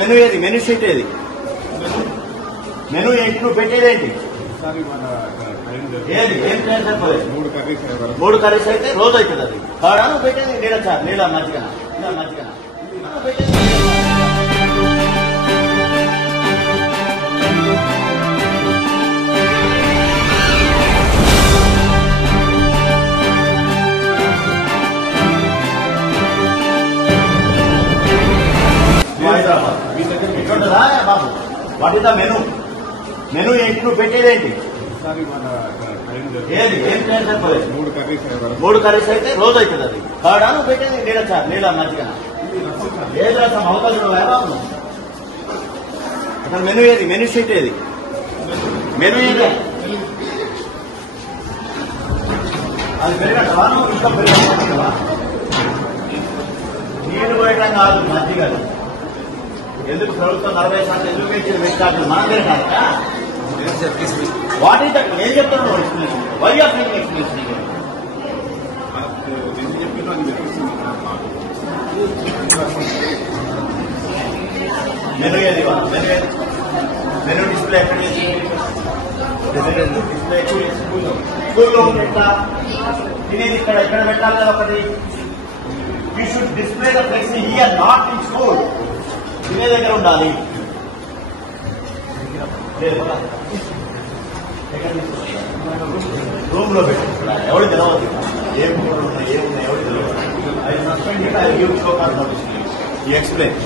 Menu ఏది? Menu sheet ఏది? Menu ఏంటి? నువ్వు పెట్టేదేంటి? ఏది? ఏం చేయాలి సరిపోలేదు? 3 కర్రీస్ అయితే రోజు అవుతుంది. అది కాడా నువ్వు పెట్టేది? నీళ్ళ చారు, నీళ్ళ మజ్జిగ ఎట్లుంటుందా బాబు? What is the menu? Menu ఏంటి? నువ్వు పెట్టేదేంటి? ఏది? ఏం చేయాలి సరిపోలేదు? 3 కర్రీస్ అయితే రోజు అవుతుంది. అది కాడా నువ్వు పెట్టేది? నీళ్ళ చారు, నీళ్ళ మజ్జిగ ఏది రసం అవుతుంది? బాబు అసలు మెనూ ఏది? మెనూ షీట్ ఏది? మెనూ ఏది? అది పెరిగట్టవా? నువ్వు ఇంకా పెరిగట్టవా? నీళ్లు పోయటం కాదు, మజ్జిగ. ఎందుకు ప్రభుత్వం 40 శాతం ఎందుకు పెంచిన వెచ్చార్జీలు మనం పెరగాలి? What is that? ఏం చెప్తున్నావు explanation? Why are making explanation? Menu ఏది? మెనూ డిస్ప్లే ఎక్కడ చేసి? డిస్ప్లే స్కూల్లో పెట్టా తినేది ఇక్కడ ఎక్కడ పెట్టాలి కదా ఒకటి. You should display the flexi here, not in school. తినే దగ్గర ఉండాలి. రూమ్ లో పెట్టి ఎవరు తెలవద్దు. ఏం ఉన్నాయి ఏమున్నాయి ఎవరు తెలియదు. I suspend it, I give show call notice. You explain.